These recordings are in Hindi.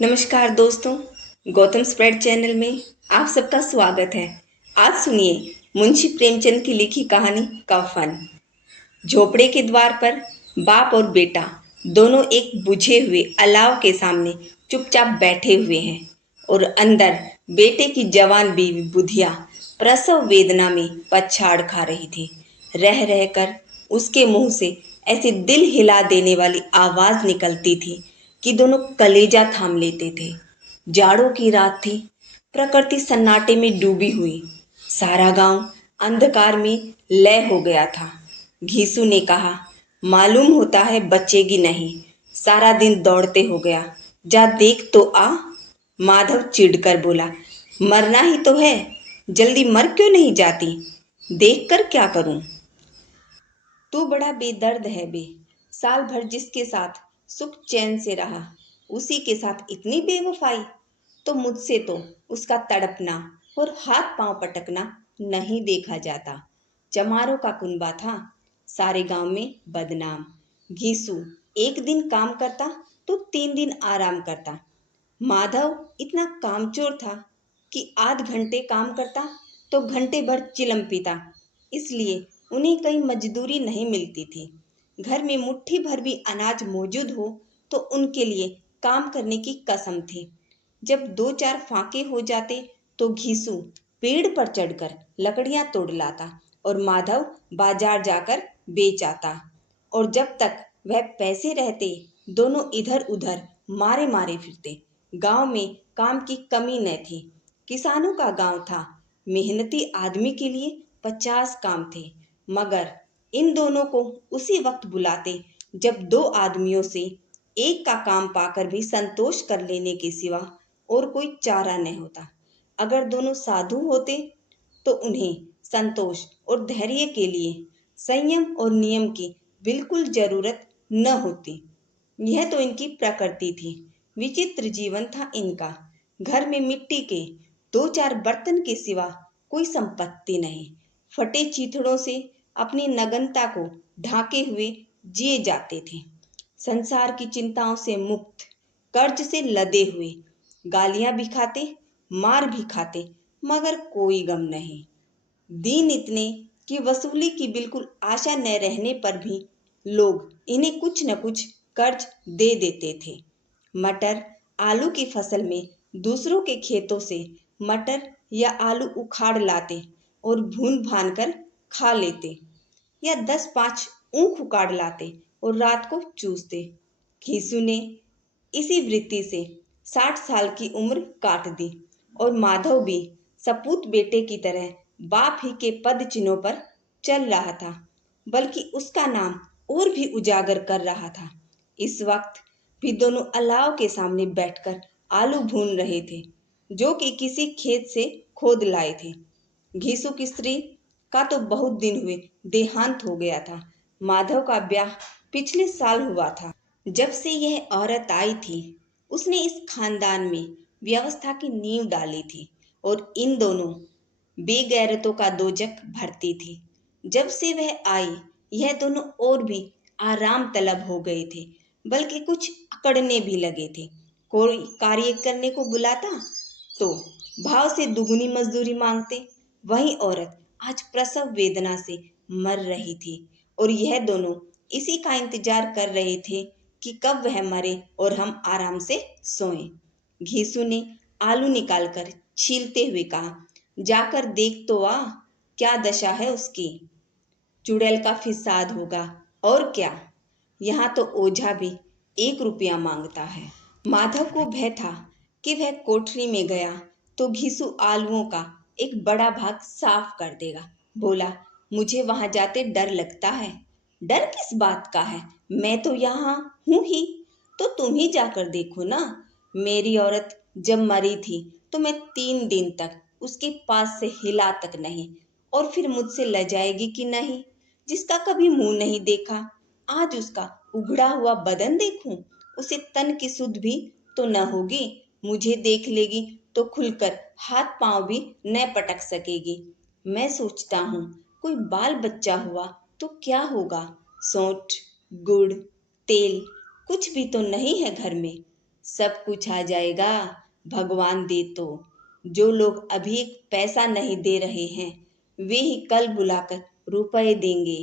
नमस्कार दोस्तों, गौतम स्प्रेड चैनल में आप सबका स्वागत है। आज सुनिए मुंशी प्रेमचंद की लिखी कहानी कफन। झोपड़े के द्वार पर बाप और बेटा दोनों एक बुझे हुए अलाव के सामने चुपचाप बैठे हुए हैं और अंदर बेटे की जवान बीवी बुधिया प्रसव वेदना में पछाड़ खा रही थी। रह रहकर उसके मुंह से ऐसी दिल हिला देने वाली आवाज निकलती थी कि दोनों कलेजा थाम लेते थे। जाड़ों की रात थी, प्रकृति सन्नाटे में डूबी हुई, सारा गांव अंधकार में लय हो गया था। घीसू ने कहा, मालूम होता है बचेगी नहीं, सारा दिन दौड़ते हो गया, जा देख तो आ। माधव चिढ़कर बोला, मरना ही तो है, जल्दी मर क्यों नहीं जाती, देख कर क्या करूं। तू बड़ा बेदर्द है बे, साल भर जिसके साथ सुख चैन से रहा, उसी के साथ इतनी बेवफाई। तो मुझसे तो उसका तड़पना और हाथ पांव पटकना नहीं देखा जाता। चमारों का कुनबा था, सारे गांव में बदनाम। घीसू एक दिन काम करता तो 3 दिन आराम करता। माधव इतना कामचोर था कि आध घंटे काम करता तो घंटे भर चिलम पीता। इसलिए उन्हें कहीं मजदूरी नहीं मिलती थी। घर में मुट्ठी भर भी अनाज मौजूद हो तो उनके लिए काम करने की कसम थी। जब 2-4 फाके हो जाते तो घीसू पेड़ पर चढ़कर लकड़ियां तोड़ लाता और माधव बाजार जाकर बेच आता। और जब तक वह पैसे रहते दोनों इधर उधर मारे मारे फिरते। गांव में काम की कमी न थी। किसानों का गांव था, मेहनती आदमी के लिए 50 काम थे। मगर इन दोनों को उसी वक्त बुलाते जब दो आदमियों से एक का काम पाकर भी संतोष कर लेने के सिवा और कोई चारा नहीं होता। अगर दोनों साधु होते तो उन्हें संतोष और धैर्य के लिए संयम और नियम की बिल्कुल जरूरत न होती। यह तो इनकी प्रकृति थी। विचित्र जीवन था इनका। घर में मिट्टी के 2-4 बर्तन के सिवा कोई संपत्ति नहीं। फटे चीथड़ों से अपनी नग्नता को ढाके हुए जिए जाते थे। संसार की चिंताओं से मुक्त, कर्ज से लदे हुए, गालियां भी खाते, मार भी खाते, मगर कोई गम नहीं। दीन इतने कि वसूली की बिल्कुल आशा न रहने पर भी लोग इन्हें कुछ न कुछ कर्ज दे देते थे। मटर आलू की फसल में दूसरों के खेतों से मटर या आलू उखाड़ लाते और भून भान कर खा लेते, या 10-5 ऊख उखाड़ लाते और रात को चूसते। घीसू ने इसी वृत्ति से 60 साल की उम्र काट दी और माधव भी सपूत बेटे की तरह बाप ही के पद चिन्हों पर चल रहा था, बल्कि उसका नाम और भी उजागर कर रहा था। इस वक्त भी दोनों अलाव के सामने बैठकर आलू भून रहे थे, जो कि किसी खेत से खोद लाए थे। घीसू की स्त्री का तो बहुत दिन हुए देहांत हो गया था। माधव का ब्याह पिछले साल हुआ था। जब से यह औरत आई थी, उसने इस खानदान में व्यवस्था की नींव डाली थी और इन दोनों बेगैरतों का दोजख भरती थी। जब से वह आई, यह दोनों और भी आराम तलब हो गए थे, बल्कि कुछ अकड़ने भी लगे थे। कोई कार्य करने को बुलाता तो भाव से दुगनी मजदूरी मांगते। वही औरत आज प्रसव वेदना से मर रही थी और यह दोनों इसी का इंतजार कर रहे थे कि कब वह मरे और हम आराम से सोएं। घीसू ने आलू निकालकर छीलते हुए कहा, जाकर देख तो आ, क्या दशा है उसकी। चुड़ैल का फिसाद होगा और क्या। यहाँ तो ओझा भी 1 रुपया मांगता है। माधव को भय था कि वह कोठरी में गया तो घीसू आलुओं का एक बड़ा भाग साफ कर देगा। बोला, मुझे वहां जाते डर लगता है। डर किस बात का है, मैं तो यहाँ हूं ही, तो तुम ही जाकर देखो ना। मेरी औरत जब मरी थी तो मैं 3 दिन तक उसके पास से हिला तक नहीं, और फिर मुझसे लजाएगी कि नहीं, जिसका कभी मुंह नहीं देखा। आज उसका उघड़ा हुआ बदन देखूं, उसे तन की सुध भी तो न होगी। मुझे देख लेगी तो खुलकर हाथ पांव भी न पटक सकेगी। मैं सोचता हूँ कोई बाल बच्चा हुआ तो क्या होगा। सौंठ, गुड़, तेल कुछ भी तो नहीं है घर में। सब कुछ आ जाएगा, भगवान दे तो। जो लोग अभी एक पैसा नहीं दे रहे हैं, वे ही कल बुलाकर रुपए देंगे।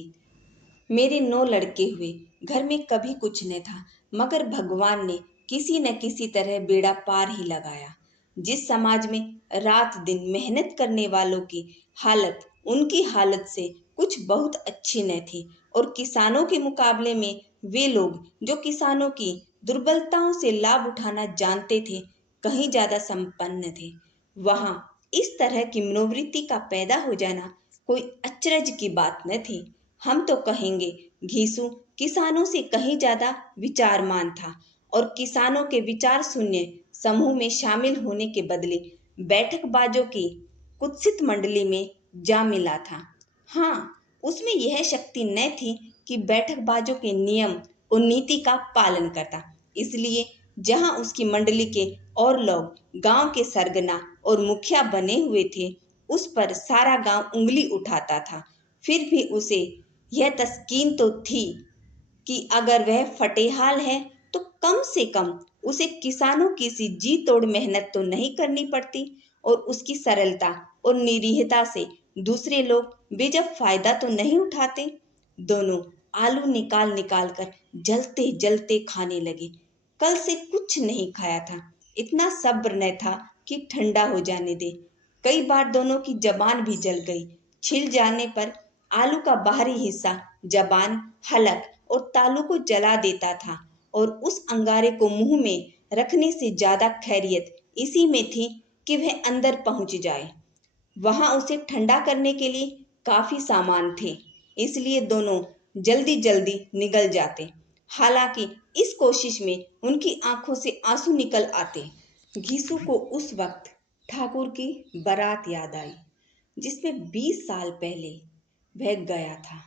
मेरे 9 लड़के हुए, घर में कभी कुछ न था, मगर भगवान ने किसी न किसी तरह बेड़ा पार ही लगाया। जिस समाज में रात दिन मेहनत करने वालों की हालत उनकी हालत से कुछ बहुत अच्छी न थी, और किसानों के मुकाबले में वे लोग जो किसानों की दुर्बलताओं से लाभ उठाना जानते थे, कहीं ज्यादा संपन्न थे। वहां इस तरह की मनोवृत्ति का पैदा हो जाना कोई अचरज की बात न थी। हम तो कहेंगे घीसू किसानों से कहीं ज्यादा विचारमान था, और किसानों के विचार शून्य समूह में शामिल होने के बदले बैठकबाजों की कुत्सित मंडली में जा मिला था। हाँ, उसमें यह शक्ति न थी कि बैठकबाजों के नियम और नीति का पालन करता। इसलिए जहां उसकी मंडली के और लोग गांव के सरगना और मुखिया बने हुए थे, उस पर सारा गांव उंगली उठाता था। फिर भी उसे यह तस्कीन तो थी कि अगर वह फटेहाल है तो कम से कम उसे किसानों की सी जी तोड़ मेहनत तो नहीं करनी पड़ती, और उसकी सरलता और निरीहता से दूसरे लोग बेजब फायदा तो नहीं उठाते। दोनों आलू निकाल निकाल कर जलते जलते खाने लगे। कल से कुछ नहीं खाया था, इतना सब्र न था कि ठंडा हो जाने दे। कई बार दोनों की जबान भी जल गई। छिल जाने पर आलू का बाहरी हिस्सा जबान, हलक और तालू को जला देता था, और उस अंगारे को मुंह में रखने से ज्यादा खैरियत इसी में थी कि वह अंदर पहुंच जाए। वहां उसे ठंडा करने के लिए काफी सामान थे, इसलिए दोनों जल्दी जल्दी निगल जाते। हालांकि इस कोशिश में उनकी आंखों से आंसू निकल आते। घीसू को उस वक्त ठाकुर की बारात याद आई, जिसमें 20 साल पहले वह गया था।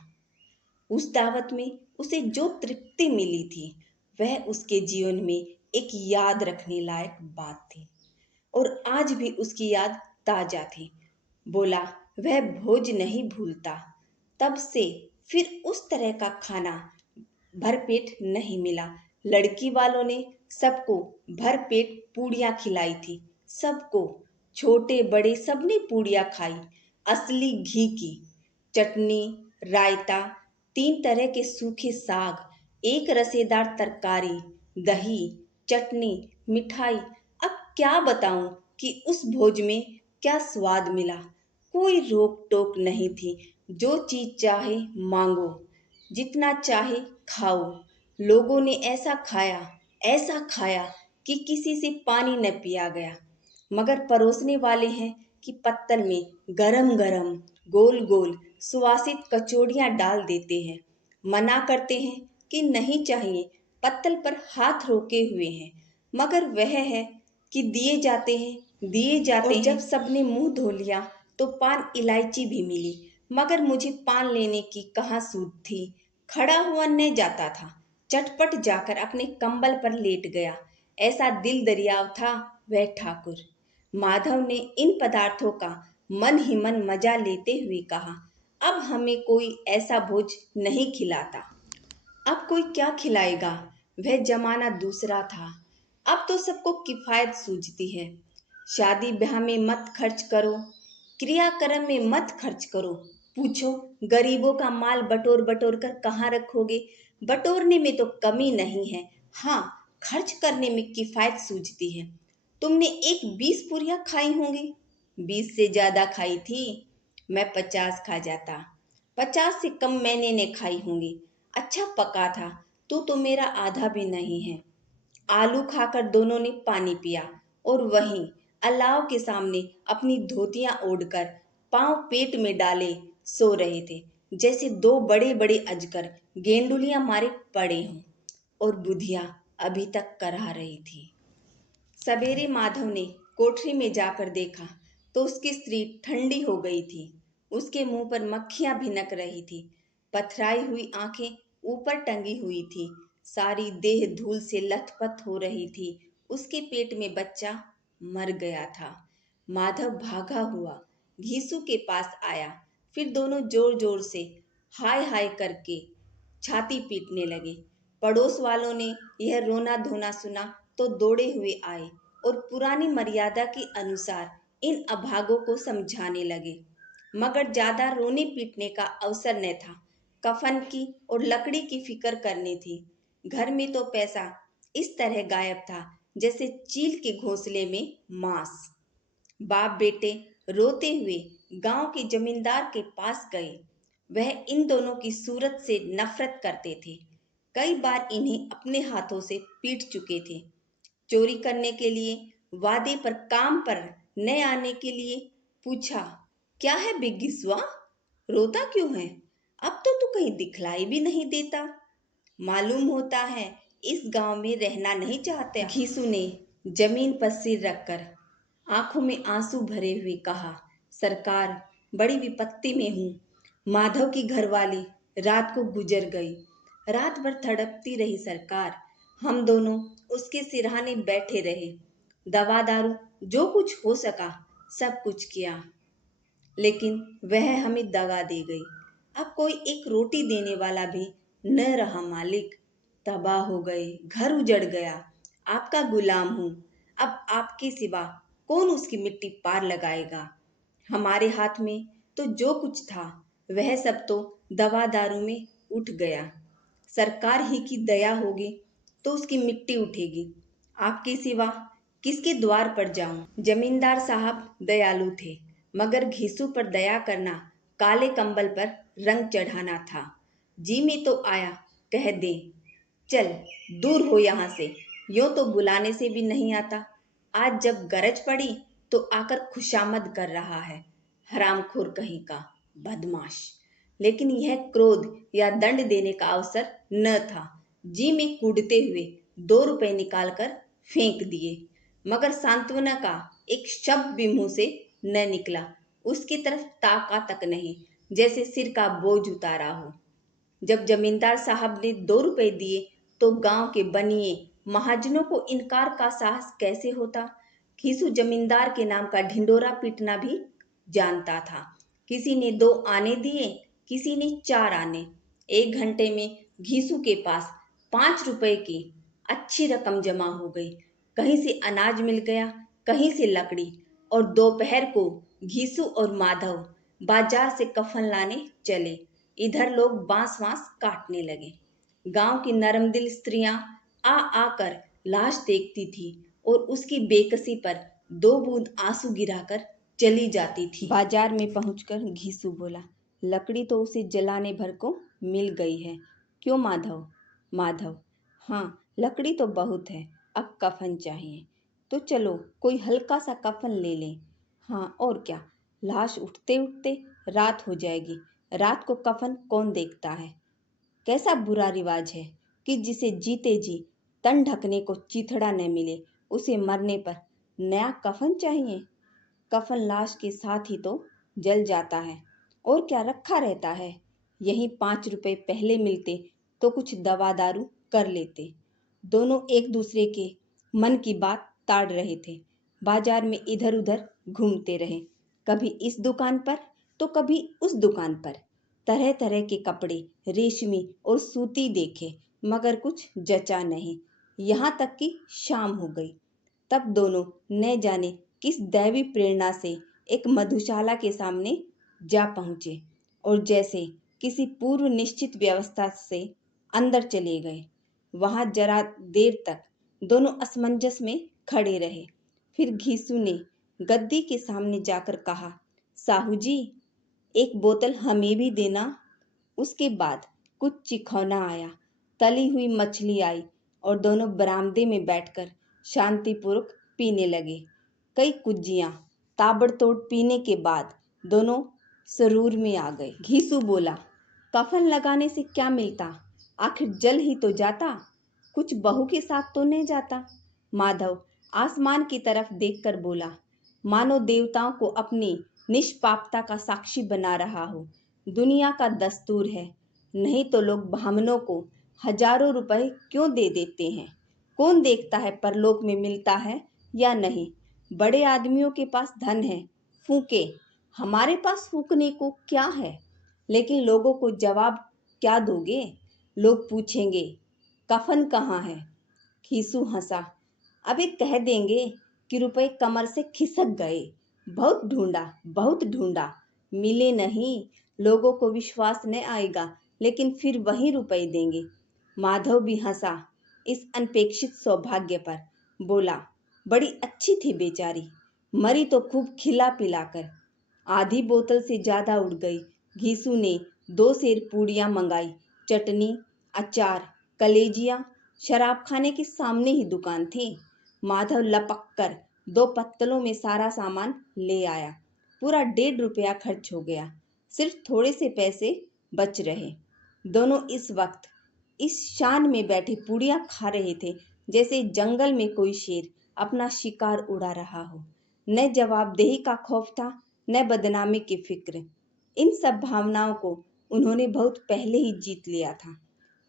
उस दावत में उसे जो तृप्ति मिली थी, वह उसके जीवन में एक याद रखने लायक बात थी, और आज भी उसकी याद ताजा थी। बोला वह भोज नहीं भूलता। तब से फिर उस तरह का खाना भरपेट नहीं मिला। लड़की वालों ने सबको भरपेट पूड़ियाँ खिलाई थी। सबको, छोटे बड़े सबने पूड़ियाँ खाई, असली घी की। चटनी, रायता, 3 तरह के सूखे साग, एक रसेदार तरकारी, दही, चटनी, मिठाई। अब क्या बताऊं कि उस भोज में क्या स्वाद मिला। कोई रोक टोक नहीं थी, जो चीज चाहे मांगो, जितना चाहे खाओ। लोगों ने ऐसा खाया कि किसी से पानी न पिया गया। मगर परोसने वाले हैं कि पत्तल में गरम गरम गोल गोल सुवासित कचौड़ियां डाल देते हैं। मना करते हैं कि नहीं चाहिए, पत्तल पर हाथ रोके हुए हैं। मगर वह है कि दिए जाते हैं। जब सबने मुंह धो लिया तो पान इलायची भी मिली, मगर मुझे पान लेने की कहाँ सूझ थी। खड़ा हुआ न जाता था। चटपट जाकर अपने कंबल पर लेट गया। ऐसा दिल दरियाव था वह ठाकुर। माधव ने इन पदार्थों का मन ही मन मजा लेते हुए कहा, अब हमें कोई ऐसा भोज नहीं खिलाता। अब कोई क्या खिलाएगा। वह जमाना दूसरा था। अब तो सबको किफायत सूझती है। शादी ब्याह में मत खर्च करो, क्रियाक्रम में मत खर्च करो। पूछो गरीबों का माल बटोर बटोर कर कहाँ रखोगे। बटोरने में तो कमी नहीं है, हाँ, खर्च करने में किफायत सूझती है। तुमने एक 20 पूरियां खाई होंगी। 20 से ज्यादा खाई थी। मैं 50 खा जाता। 50 से कम मैंने ने खाई होंगी। अच्छा पका था। तू तो मेरा आधा भी नहीं है। आलू खाकर दोनों ने पानी पिया, और वहीं अलाव के सामने अपनी धोतियां ओढ़कर पांव पेट में डाले सो रहे थे, जैसे दो बड़े बड़े अजगर गेंडुलियां मारे पड़े हों। और बुधिया अभी तक कराह रही थी। सवेरे माधव ने कोठरी में जाकर देखा तो उसकी स्त्री ठंडी हो गई थी। उसके मुंह पर मक्खियां भिनक रही थी। पथराई हुई आंखें ऊपर टंगी हुई थी। सारी देह धूल से लथपथ हो रही थी। उसके पेट में बच्चा मर गया था। माधव भागा हुआ घीसू के पास आया। फिर दोनों जोर जोर से हाय हाय करके छाती पीटने लगे। पड़ोस वालों ने यह रोना धोना सुना तो दौड़े हुए आए और पुरानी मर्यादा के अनुसार इन अभागों को समझाने लगे। मगर ज्यादा रोने पीटने का अवसर न था। कफन की और लकड़ी की फिक्र करनी थी। घर में तो पैसा इस तरह गायब था जैसे चील के घोंसले में मांस। बाप बेटे रोते हुए गांव के जमींदार के पास गए। वह इन दोनों की सूरत से नफरत करते थे। कई बार इन्हें अपने हाथों से पीट चुके थे। चोरी करने के लिए, वादे पर काम पर न आने के लिए। पूछा, क्या है बिग्गिसुआ, रोता क्यों है? अब तो तू कहीं दिखलाई भी नहीं देता। मालूम होता है इस गांव में रहना नहीं चाहते। घीसू ने जमीन पर सिर रखकर आंखों में आंसू भरे हुए कहा, सरकार, बड़ी विपत्ति में हूँ। माधव की घरवाली रात को गुजर गई। रात भर तड़पती रही सरकार। हम दोनों उसके सिरहाने बैठे रहे। दवा दारू जो कुछ हो सका सब कुछ किया, लेकिन वह हमें दगा दे गई। अब कोई एक रोटी देने वाला भी न रहा मालिक। तबाह हो गए, घर उजड़ गया। आपका गुलाम हूँ। अब आपके सिवा कौन उसकी मिट्टी पार लगाएगा? हमारे हाथ में तो जो कुछ था वह सब तो दवा दारू में उठ गया। सरकार ही की दया होगी तो उसकी मिट्टी उठेगी। आपके सिवा किसके द्वार पर जाऊं? जमींदार साहब दयालु थे, मगर घीसू पर दया करना काले कंबल पर रंग चढ़ाना था। जी में तो आया कह दे, चल दूर हो यहाँ से। यूं तो बुलाने से भी नहीं आता। आज जब गरज पड़ी तो आकर खुशामद कर रहा है। हरामखोर कहीं का बदमाश। लेकिन यह क्रोध या दंड देने का अवसर न था। जी में कूदते हुए 2 रुपए निकालकर फेंक दिए, मगर सांत्वना का एक शब्द भी मुंह से न निकला। उसकी तरफ ताका तक नहीं, जैसे सिर का बोझ उतारा हो। जब जमींदार साहब ने 2 रुपए दिए तो गांव के बनिए महाजनों को इनकार का साहस कैसे होता। खीसू जमींदार के नाम का ढिंडोरा पीटना भी जानता था। किसी ने 2 आने दिए, किसी ने 4 आने। 1 घंटे में घीसू के पास 5 रुपए की अच्छी रकम जमा हो गई। कहीं से अनाज मिल गया, कहीं से लकड़ी। और दोपहर को घीसू और माधव बाजार से कफन लाने चले। इधर लोग बांस वांस काटने लगे। गांव की नरमदिल स्त्रियां आ आकर लाश देखती थी और उसकी बेकसी पर 2 बूंद आंसू गिराकर चली जाती थी। बाजार में पहुंचकर घीसू बोला, लकड़ी तो उसे जलाने भर को मिल गई है। क्यों माधव? माधव, हाँ, लकड़ी तो बहुत है, अब कफन चाहिए। तो चलो कोई हल्का सा कफन ले लें। हाँ और क्या, लाश उठते उठते रात हो जाएगी। रात को कफन कौन देखता है? कैसा बुरा रिवाज है कि जिसे जीते जी तन ढकने को चीथड़ा न मिले, उसे मरने पर नया कफन चाहिए। कफन लाश के साथ ही तो जल जाता है और क्या रखा रहता है। यही 5 रुपए पहले मिलते तो कुछ दवा दारू कर लेते। दोनों एक दूसरे के मन की बात ताड़ रहे थे। बाजार में इधर उधर घूमते रहे, कभी इस दुकान पर तो कभी उस दुकान पर। तरह तरह के कपड़े, रेशमी और सूती देखे, मगर कुछ जचा नहीं। यहाँ तक कि शाम हो गई। तब दोनों न जाने किस दैवी प्रेरणा से एक मधुशाला के सामने जा पहुंचे और जैसे किसी पूर्व निश्चित व्यवस्था से अंदर चले गए। वहां जरा देर तक दोनों असमंजस में खड़े रहे। फिर घीसू ने गद्दी के सामने जाकर कहा, साहू जी, एक बोतल हमें भी देना। उसके बाद कुछ चिखौना आया, तली हुई मछली आई और दोनों बरामदे में बैठकर शांतिपूर्वक पीने लगे। कई कुज्जियां ताबड़तोड़ पीने के बाद दोनों सरूर में आ गए। घीसू बोला, कफन लगाने से क्या मिलता? आखिर जल ही तो जाता, कुछ बहू के साथ तो नहीं जाता। माधव आसमान की तरफ देखकर बोला, मानो देवताओं को अपनी निष्पापता का साक्षी बना रहा हो। दुनिया का दस्तूर है, नहीं तो लोग ब्राह्मणों को हजारों रुपए क्यों दे देते हैं। कौन देखता है परलोक में मिलता है या नहीं। बड़े आदमियों के पास धन है, फूके। हमारे पास फूकने को क्या है? लेकिन लोगों को जवाब क्या दोगे? लोग पूछेंगे, कफन कहाँ है? खीसू हंसा, अबे कह देंगे कि रुपए कमर से खिसक गए। बहुत ढूंढा, मिले नहीं। लोगों को विश्वास न आएगा, लेकिन फिर वही रुपए देंगे। माधव भी हंसा इस अनपेक्षित सौभाग्य पर। बोला, बड़ी अच्छी थी बेचारी, मरी तो खूब खिला पिलाकर। आधी बोतल से ज्यादा उड़ गई। घीसू ने 2 सेर पूड़ियां मंगाई, चटनी, अचार, कलेजिया। शराब खाने के सामने ही दुकान थी। माधव लपक कर 2 पत्तलों में सारा सामान ले आया। पूरा 1.5 रुपया खर्च हो गया। सिर्फ थोड़े से पैसे बच रहे। दोनों इस वक्त इस शान में बैठे पूड़ियां खा रहे थे जैसे जंगल में कोई शेर अपना शिकार उड़ा रहा हो। न जवाबदेही का खौफ था, न बदनामी की फिक्र। इन सब भावनाओं को उन्होंने बहुत पहले ही जीत लिया था।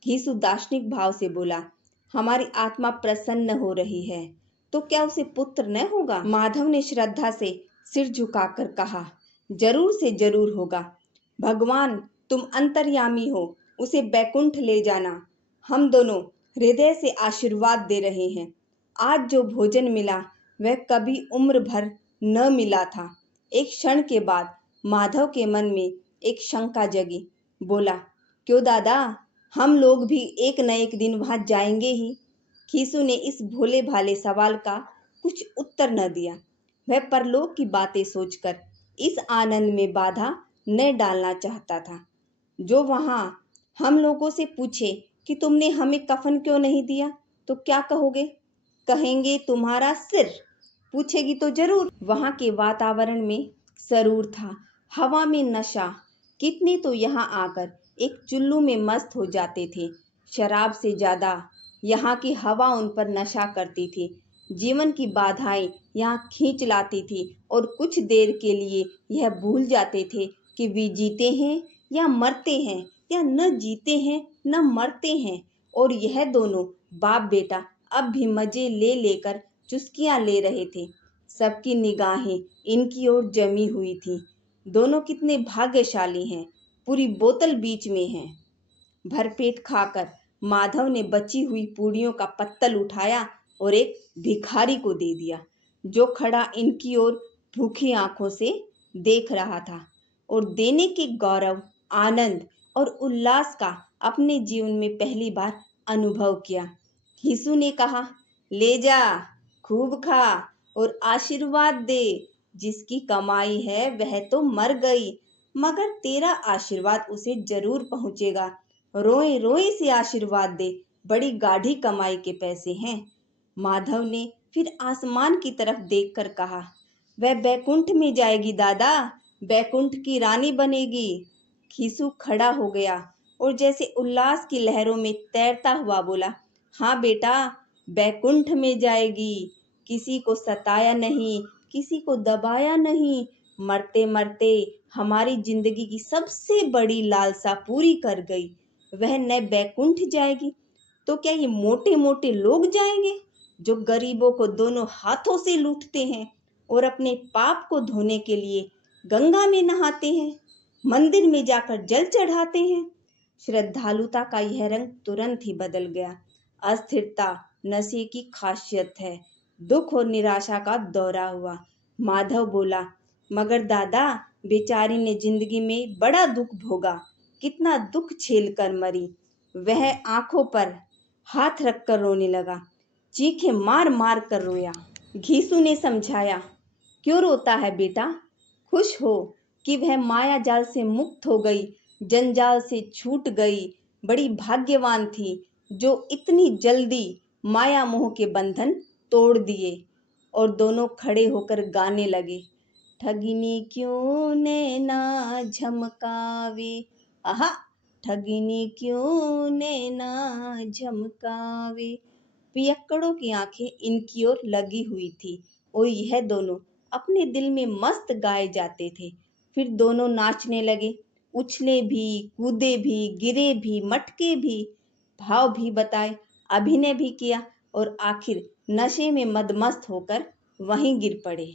घीसु दार्शनिक भाव से बोला, हमारी आत्मा प्रसन्न हो रही है तो क्या उसे पुत्र न होगा? माधव ने श्रद्धा से सिर झुकाकर कहा, जरूर से जरूर होगा। भगवान तुम अंतर्यामी हो, उसे बैकुंठ ले जाना। हम दोनों हृदय से आशीर्वाद दे रहे हैं। आज जो भोजन मिला वह कभी उम्र भर न मिला था। एक क्षण के बाद माधव के मन में एक शंका जगी। बोला, क्यों दादा, हम लोग भी एक न एक दिन वहां जाएंगे ही। खीसू ने इस भोले भाले सवाल का कुछ उत्तर न दिया। वह परलोक की बातें सोचकर इस आनंद में बाधा न डालना चाहता था। जो वहां हम लोगों से पूछे कि तुमने हमें कफन क्यों नहीं दिया तो क्या कहोगे? कहेंगे तुम्हारा सिर। पूछेगी तो जरूर। वहां के वातावरण में सरूर था, हवा में नशा। कितने तो यहाँ आकर एक चुल्लू में मस्त हो जाते थे। शराब से ज्यादा यहाँ की हवा उन पर नशा करती थी। जीवन की बाधाएं यहाँ खींच लाती थी और कुछ देर के लिए यह भूल जाते थे कि वे जीते हैं या मरते हैं, या न जीते हैं न मरते हैं। और यह दोनों बाप बेटा अब भी मजे ले लेकर चुस्कियां ले रहे थे। सबकी निगाहें इनकी ओर जमी हुई थी। दोनों कितने भाग्यशाली हैं, पूरी बोतल बीच में है। भरपेट खाकर माधव ने बची हुई पूड़ियों का पत्तल उठाया और एक भिखारी को दे दिया, जो खड़ा इनकी ओर भूखी आंखों से देख रहा था और देने के गौरव, आनंद और उल्लास का अपने जीवन में पहली बार अनुभव किया। घीसू ने कहा, ले जा, खूब खा और आशीर्वाद दे। जिसकी कमाई है वह तो मर गई, मगर तेरा आशीर्वाद उसे जरूर पहुंचेगा। रोए रोए से आशीर्वाद दे, बड़ी गाढ़ी कमाई के पैसे हैं। माधव ने फिर आसमान की तरफ देखकर कहा, वह बैकुंठ में जाएगी दादा, बैकुंठ की रानी बनेगी। खीसू खड़ा हो गया और जैसे उल्लास की लहरों में तैरता हुआ बोला, हाँ बेटा, बैकुंठ में जाएगी। किसी को सताया नहीं, किसी को दबाया नहीं। मरते मरते हमारी जिंदगी की सबसे बड़ी लालसा पूरी कर गई। वह न बैकुंठ जाएगी तो क्या ये मोटे मोटे लोग जाएंगे, जो गरीबों को दोनों हाथों से लूटते हैं और अपने पाप को धोने के लिए गंगा में नहाते हैं, मंदिर में जाकर जल चढ़ाते हैं। श्रद्धालुता का यह रंग तुरंत ही बदल गया। अस्थिरता नशे की खासियत है। दुख और निराशा का दौरा हुआ। माधव बोला, मगर दादा, बेचारी ने जिंदगी में बड़ा दुख भोगा, कितना दुख झेल कर मरी। वह आंखों पर हाथ रखकर रोने लगा, चीखें मार मार कर रोया। घीसू ने समझाया, क्यों रोता है बेटा, खुश हो कि वह माया जाल से मुक्त हो गई, जंजाल से छूट गई। बड़ी भाग्यवान थी जो इतनी जल्दी माया मोह के बंधन तोड़ दिए। और दोनों खड़े होकर गाने लगे, ठगिनी क्यों नैना झमकावे, आहा, ठगिनी क्यों नैना झमकावे। पियक्कड़ों की आंखें इनकी ओर लगी हुई थी और यह दोनों अपने दिल में मस्त गाए जाते थे। फिर दोनों नाचने लगे, उछले भी, कूदे भी, गिरे भी, मटके भी, भाव भी बताए, अभिनय भी किया और आखिर नशे में मदमस्त होकर वहीं गिर पड़े।